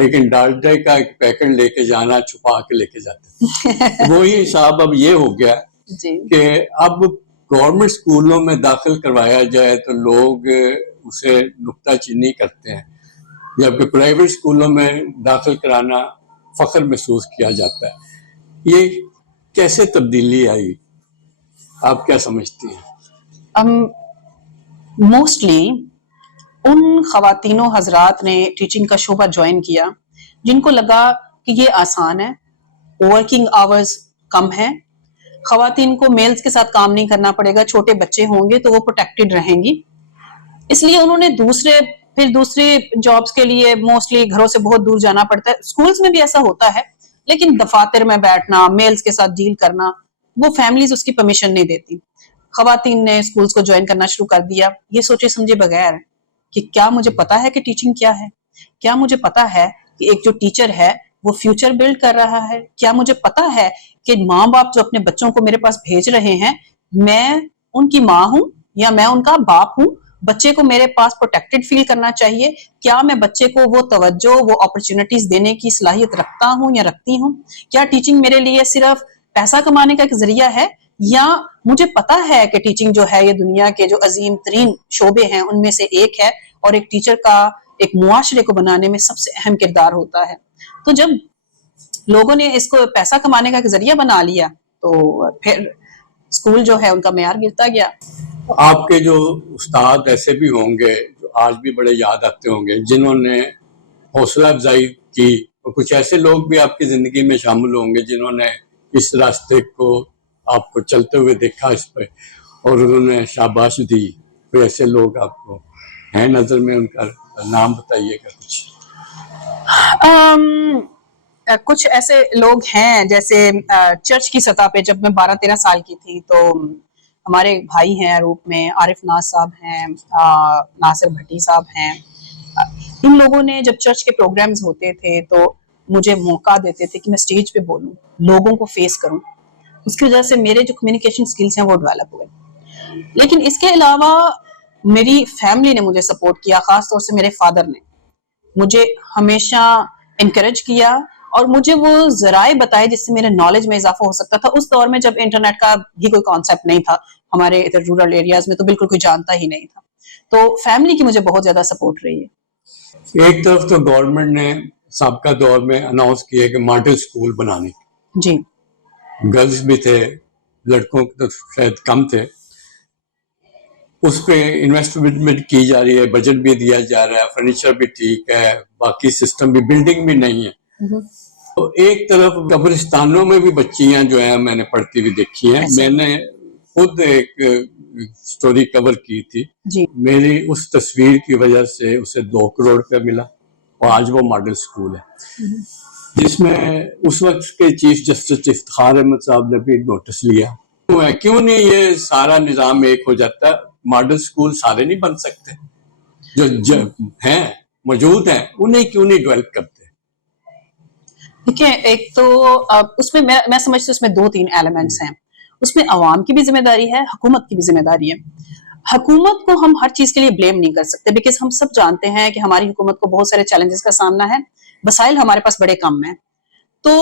لیکن ڈالڈے کا ایک پیکٹ لے کے جانا چھپا کے لے کے جاتے وہی حساب اب یہ ہو گیا جی کہ اب گورنمنٹ اسکولوں میں داخل کروایا جائے تو لوگ اسے نکتہ چینی کرتے ہیں، جبکہ پرائیویٹ اسکولوں میں داخل کرانا فخر محسوس کیا جاتا ہے۔ یہ کیسے تبدیلی آئی، آپ کیا سمجھتی ہیں؟ موسٹلی ان خواتین و حضرات نے ٹیچنگ کا شعبہ جوائن کیا جن کو لگا کہ یہ آسان ہے، ورکنگ آورز کم ہیں، خواتین کو میلز کے ساتھ کام نہیں کرنا پڑے گا، چھوٹے بچے ہوں گے تو وہ پروٹیکٹڈ رہیں گی، اس لیے انہوں نے دوسری جابز کے لیے موسٹلی گھروں سے بہت دور جانا پڑتا ہے۔ سکولز میں بھی ایسا ہوتا ہے، لیکن دفاتر میں بیٹھنا، میلز کے ساتھ ڈیل کرنا، وہ فیملیز اس کی پرمیشن نہیں دیتی۔ خواتین نے سکولز کو جوائن کرنا شروع کر دیا یہ سوچے سمجھے بغیر کہ کیا مجھے پتا ہے کہ ٹیچنگ کیا ہے، کیا مجھے پتا ہے کہ ایک جو ٹیچر ہے وہ فیوچر بلڈ کر رہا ہے، کیا مجھے پتا ہے کہ ماں باپ جو اپنے بچوں کو میرے پاس بھیج رہے ہیں میں ان کی ماں ہوں یا میں ان کا باپ ہوں، بچے کو میرے پاس پروٹیکٹڈ فیل کرنا چاہیے، کیا میں بچے کو وہ توجہ وہ اپرچونٹیز دینے کی صلاحیت رکھتا ہوں یا رکھتی ہوں، کیا ٹیچنگ میرے لیے صرف پیسہ کمانے کا ایک ذریعہ ہے یا مجھے پتا ہے کہ ٹیچنگ جو ہے یہ دنیا کے جو عظیم ترین شعبے ہیں ان میں سے ایک ہے اور ایک ٹیچر کا ایک معاشرے کو بنانے میں سب سے اہم کردار ہوتا ہے۔ تو جب لوگوں نے اس کو پیسہ کمانے کا ایک ذریعہ بنا لیا تو پھر اسکول جو ہے ان کا معیار گرتا گیا۔ آپ کے جو استاد ایسے بھی ہوں گے جو آج بھی بڑے یاد آتے ہوں گے جنہوں نے حوصلہ افزائی کی، اور کچھ ایسے لوگ بھی آپ کی زندگی میں شامل ہوں گے جنہوں نے اس راستے کو آپ کو چلتے ہوئے دیکھا اس پہ اور انہوں نے شاباشی دی، کوئی ایسے لوگ آپ کو ہیں نظر میں، ان کا نام بتائیے گا کچھ؟ کچھ ایسے لوگ ہیں جیسے چرچ کی سطح پہ جب میں 12-13 سال کی تھی تو ہمارے بھائی ہیں روپ میں عارف ناز صاحب ہیں، ناصر بھٹی صاحب ہیں، ان لوگوں نے جب چرچ کے پروگرامز ہوتے تھے تو مجھے موقع دیتے تھے کہ میں سٹیج پہ بولوں، لوگوں کو فیس کروں، اس کی وجہ سے میرے جو کمیونیکیشن سکلز ہیں وہ ڈیولپ ہوئے۔ لیکن اس کے علاوہ میری فیملی نے مجھے سپورٹ کیا، خاص طور سے میرے فادر نے مجھے ہمیشہ انکریج کیا اور مجھے وہ ذرائع بتائے جس سے میرے نالج میں اضافہ ہو سکتا تھا۔ اس دور میں جب انٹرنیٹ کا بھی کوئی کانسیپٹ نہیں تھا ہمارے ادھر رورل ایریاز میں، تو بالکل کوئی جانتا ہی نہیں تھا، تو فیملی کی مجھے بہت زیادہ سپورٹ رہی ہے۔ ایک طرف تو گورنمنٹ نے سابقہ دور میں اناؤنس کیا کہ ماڈل سکول بنانے، جی گرلز بھی تھے، لڑکوں تو شاید کم تھے، اس پہ انویسٹمنٹ کی جا رہی ہے، بجٹ بھی دیا جا رہا ہے، فرنیچر بھی ٹھیک ہے، باقی سسٹم بھی، بلڈنگ بھی نہیں ہے۔ تو ایک طرف قبرستانوں میں بھی بچیاں جو ہیں میں نے پڑھتی ہوئی دیکھی ہیں، میں نے خود ایک سٹوری کور کی تھی، جی میری اس تصویر کی وجہ سے اسے 2 کروڑ روپے ملا اور آج وہ ماڈل سکول ہے، جس میں اس وقت کے چیف جسٹس افتخار احمد صاحب نے بھی نوٹس لیا کیوں نہیں یہ سارا نظام ایک ہو جاتا، ماڈل سکول سارے نہیں بن سکتے، جو ہیں موجود ہیں انہیں کیوں نہیں ڈیولپ کرتے؟ دیکھیں ایک تو اس میں میں سمجھتی ہوں اس میں 2-3 ایلیمنٹس ہیں، اس میں عوام کی بھی ذمہ داری ہے، حکومت کی بھی ذمہ داری ہے۔ حکومت کو ہم ہر چیز کے لیے بلیم نہیں کر سکتے بیکاز ہم سب جانتے ہیں کہ ہماری حکومت کو بہت سارے چیلنجز کا سامنا ہے، وسائل ہمارے پاس بڑے کم ہیں، تو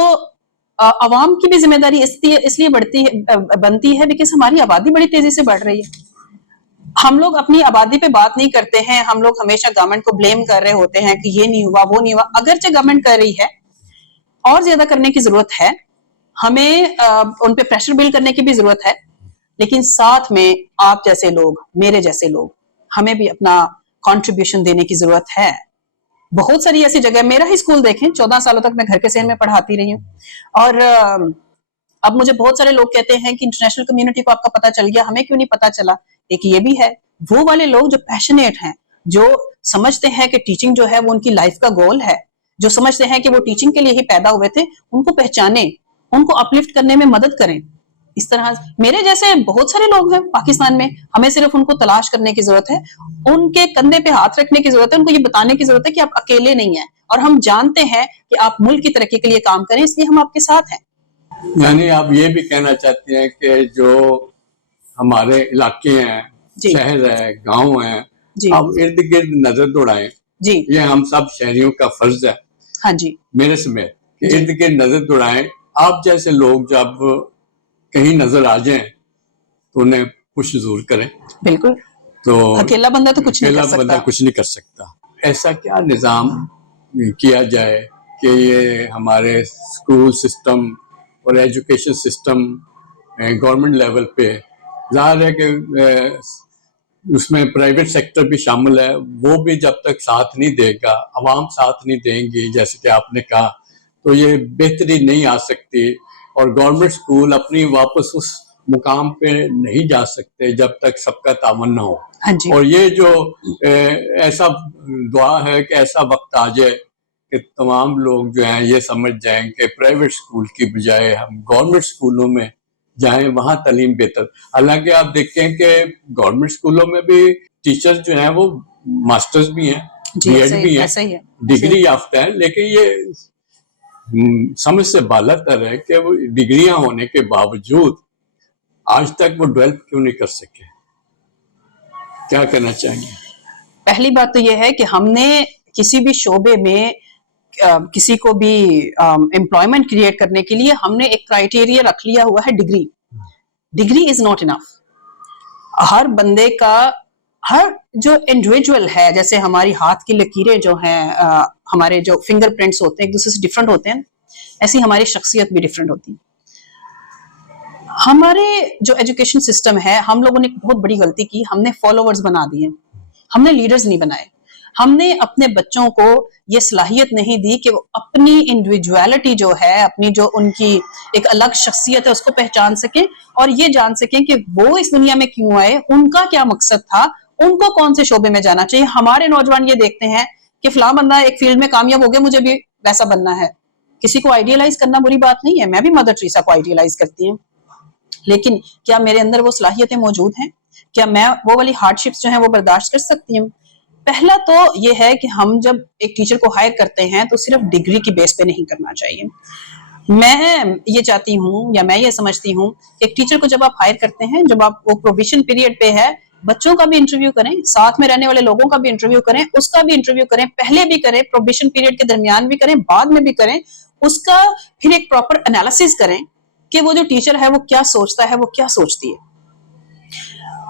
عوام کی بھی ذمہ داری اس لیے بنتی ہے بیکاز ہماری آبادی بڑی تیزی سے بڑھ رہی ہے۔ ہم لوگ اپنی آبادی پہ بات نہیں کرتے ہیں، ہم لوگ ہمیشہ گورنمنٹ کو بلیم کر رہے ہوتے ہیں کہ یہ نہیں ہوا وہ نہیں ہوا، اگرچہ گورنمنٹ کر رہی ہے، اور زیادہ کرنے کی ضرورت ہے، ہمیں ان پہ پریشر بلڈ کرنے کی بھی ضرورت ہے، لیکن ساتھ میں آپ جیسے لوگ، میرے جیسے لوگ، ہمیں بھی اپنا کنٹریبیوشن دینے کی ضرورت ہے۔ بہت ساری ایسی جگہ، میرا ہی اسکول دیکھیں، 14 سالوں تک میں گھر کے صحن میں پڑھاتی رہی ہوں، اور اب مجھے بہت سارے لوگ کہتے ہیں کہ انٹرنیشنل کمیونٹی کو آپ کا پتہ چل گیا، ہمیں کیوں نہیں پتہ چلا؟ ایک یہ بھی ہے، وہ والے لوگ جو پیشنیٹ ہیں، جو سمجھتے ہیں کہ ٹیچنگ جو ہے وہ ان کی لائف کا گول ہے، جو سمجھتے ہیں کہ وہ ٹیچنگ کے لیے ہی پیدا ہوئے تھے، ان کو پہچانیں، ان کو اپلفٹ کرنے میں مدد کریں۔ اس طرح میرے جیسے بہت سارے لوگ ہیں پاکستان میں، ہمیں صرف ان کو تلاش کرنے کی ضرورت ہے، ان کے کندھے پہ ہاتھ رکھنے کی ضرورت ہے، ان کو یہ بتانے کی ضرورت ہے کہ آپ اکیلے نہیں ہیں، اور ہم جانتے ہیں کہ آپ ملک کی ترقی کے لیے کام کریں، اس لیے ہم آپ کے ساتھ ہیں۔ یعنی آپ یہ بھی کہنا چاہتے ہیں کہ جو ہمارے علاقے ہیں، جی شہر ہے، گاؤں ہیں، جی آپ ارد گرد نظر دوڑائیں، جی یہ ہم سب شہریوں کا فرض ہے ہاں جی میرے سمیت کہ ارد گرد نظر دوڑائیں. آپ جیسے لوگ جب کہیں نظر آ جائیں تو انہیں کچھ ضرور کریں. بالکل. تو اکیلا بندہ تو کچھ نہیں اکیلا کر سکتا. بندہ کچھ نہیں کر سکتا. ایسا کیا نظام کیا جائے کہ یہ ہمارے اسکول سسٹم اور ایجوکیشن سسٹم گورنمنٹ لیول پہ، ظاہر ہے کہ اس میں پرائیویٹ سیکٹر بھی شامل ہے، وہ بھی جب تک ساتھ نہیں دے گا، عوام ساتھ نہیں دیں گی جیسے کہ آپ نے کہا، تو یہ بہتری نہیں آ سکتی. اور گورنمنٹ اسکول اپنی واپس اس مقام پہ نہیں جا سکتے جب تک سب کا تعاون نہ ہو. ہاں جی. اور یہ جو ایسا دعا ہے کہ ایسا وقت آ جائے کہ تمام لوگ جو ہیں یہ سمجھ جائیں کہ پرائیویٹ اسکول کی بجائے ہم گورنمنٹ اسکولوں میں جائیں، وہاں تعلیم بہتر. حالانکہ آپ دیکھیں کہ گورنمنٹ اسکولوں میں بھی ٹیچر جو ہیں وہ ماسٹرز بھی ہیں، جی بی ایڈ بھی ہیں، ایسا ہی ہے. ڈگری یافتہ ہیں، لیکن یہ سمجھ سے بالا تر ہے کہ وہ ڈگریاں ہونے کے باوجود آج تک وہ ڈیولپ کیوں نہیں کر سکے. کیا کرنا چاہیے؟ پہلی بات تو یہ ہے کہ ہم نے کسی بھی شعبے میں کسی کو بھی امپلائمنٹ کریٹ کرنے کے لیے ہم نے ایک کرائٹیریا رکھ لیا ہوا ہے، degree. Degree is not enough. ہر بندے کا، ہر جو انڈیویجول ہے، جیسے ہماری ہاتھ کی لکیریں جو ہیں، ہمارے جو فنگر پرنٹس ہوتے ہیں ایک دوسرے سے ڈفرنٹ ہوتے ہیں، ایسی ہماری شخصیت بھی ڈفرنٹ ہوتی ہے. ہمارے جو ایجوکیشن سسٹم ہے، ہم لوگوں نے بہت بڑی غلطی کی، ہم نے فالوورز بنا دیے، ہم نے لیڈرز نہیں بنائے. ہم نے اپنے بچوں کو یہ صلاحیت نہیں دی کہ وہ اپنی انڈیویجویلٹی جو ہے، اپنی جو ان کی ایک الگ شخصیت ہے، اس کو پہچان سکیں اور یہ جان سکیں کہ وہ اس دنیا میں کیوں آئے، ان کا کیا مقصد تھا، ان کو کون سے شعبے میں جانا چاہیے. ہمارے نوجوان یہ دیکھتے ہیں کہ فلاں بندہ ایک فیلڈ میں کامیاب ہو گیا، مجھے بھی ویسا بننا ہے. کسی کو آئیڈیلائز کرنا بری بات نہیں ہے، میں بھی مدر ٹریسا کو آئیڈیلائز کرتی ہوں، لیکن کیا میرے اندر وہ صلاحیتیں موجود ہیں؟ کیا میں وہ والی ہارڈ شپس جو ہیں وہ برداشت کر سکتی ہوں؟ پہلا تو یہ ہے کہ ہم جب ایک ٹیچر کو ہائر کرتے ہیں تو صرف ڈگری کی بیس پہ نہیں کرنا چاہیے. میں یہ چاہتی ہوں یا میں یہ سمجھتی ہوں کہ ایک ٹیچر کو جب آپ ہائر کرتے ہیں، جب آپ وہ پروبیشن پیریڈ پہ ہے، بچوں کا بھی انٹرویو کریں، ساتھ میں رہنے والے لوگوں کا بھی انٹرویو کریں، اس کا بھی انٹرویو کریں، پہلے بھی کریں، پروبیشن پیریڈ کے درمیان بھی کریں، بعد میں بھی کریں. اس کا پھر ایک پراپر انالیسس کریں کہ وہ جو ٹیچر ہے وہ کیا سوچتا ہے، وہ کیا سوچتی ہے.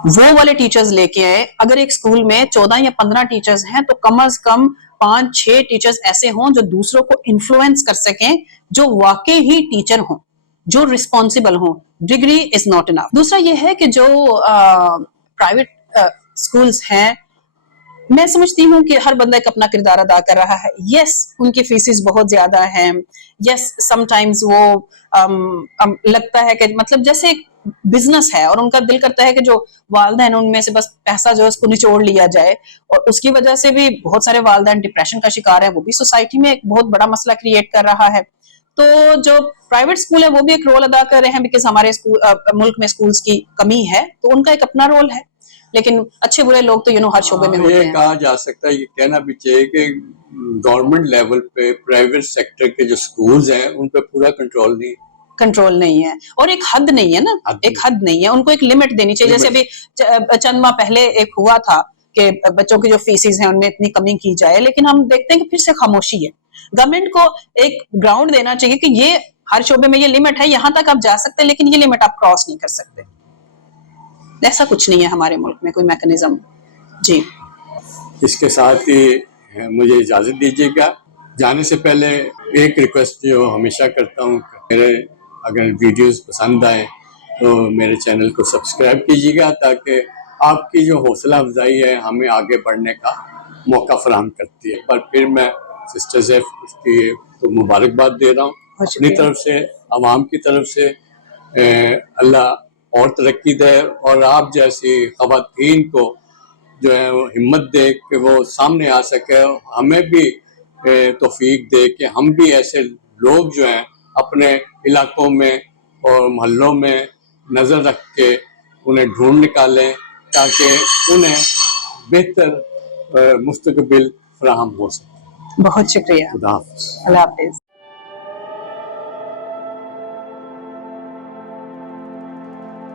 وہ والے ٹیچرز لے کے آئے. اگر ایک اسکول میں 14 یا 15 ٹیچرز ہیں تو کم از کم 5-6 ٹیچرز ایسے ہوں جو دوسروں کو انفلوئنس کر سکیں، جو واقعی ہی ٹیچر ہوں، جو رسپانسبل ہوں. ڈگری از ناٹ انف. دوسرا یہ ہے کہ جو پرائیویٹ اسکولز ہیں، میں سمجھتی ہوں کہ ہر بندہ ایک اپنا کردار ادا کر رہا ہے. یس ان کی فیسز بہت زیادہ ہیں، یس سم ٹائمز وہ لگتا ہے کہ مطلب جیسے بزنس ہے اور ان کا دل کرتا ہے کہ جو والدین ان میں سے بس پیسہ جو ہے اس کو نچوڑ لیا جائے، اور اس کی وجہ سے بھی بہت سارے والدین ڈپریشن کا شکار ہیں. وہ بھی سوسائٹی میں ایک بہت بڑا مسئلہ کریٹ کر رہا ہے. تو جو پرائیویٹ اسکول ہے وہ بھی ایک رول ادا کر رہے ہیں، بیکاز ہمارے ملک میں اسکولز کی کمی ہے، تو ان کا ایک اپنا رول ہے. لیکن اچھے برے لوگ تو ہر شعبے میں ہوتے ہیں. یہ کہا جا سکتا ہے، یہ کہنا بھی چاہیے کہ گورنمنٹ لیول پہ پرائیویٹ سیکٹر کے جو سکولز ہیں ان پہ پورا کنٹرول نہیں ہے، اور ایک حد نہیں ہے نا، ایک حد نہیں ہے. ان کو ایک لمٹ دینی چاہیے. جیسے ابھی چند ماہ پہلے ایک ہوا تھا کہ بچوں کی جو فیسز ہیں ان میں اتنی کمی کی جائے، لیکن ہم دیکھتے ہیں کہ پھر سے خاموشی ہے. گورنمنٹ کو ایک گراؤنڈ دینا چاہیے کہ یہ ہر شعبے میں یہ لمٹ ہے، یہاں تک آپ جا سکتے ہیں، لیکن یہ لمٹ آپ کراس نہیں کر سکتے. ایسا کچھ نہیں ہے ہمارے ملک میں کوئی میکنزم. جی اس کے ساتھ ہی مجھے اجازت دیجیے گا. جانے سے پہلے ایک ریکویسٹ جو ہمیشہ کرتا ہوں، میرے اگر ویڈیوز پسند آئیں تو میرے چینل کو سبسکرائب کیجیے گا، تاکہ آپ کی جو حوصلہ افزائی ہے ہمیں آگے بڑھنے کا موقع فراہم کرتی ہے. پر پھر میں سسٹر زیف کی تو مبارکباد دے رہا ہوں اپنی طرف سے، عوام کی طرف سے. اللہ اور ترقی دے اور آپ جیسی خواتین کو جو ہے وہ ہمت دے کہ وہ سامنے آ سکے، ہمیں بھی توفیق دے کہ ہم بھی ایسے لوگ جو ہیں اپنے علاقوں میں اور محلوں میں نظر رکھ کے انہیں ڈھونڈ نکالیں، تاکہ انہیں بہتر مستقبل فراہم ہو سکے. بہت شکریہ. خدا حافظ. اللہ حافظ.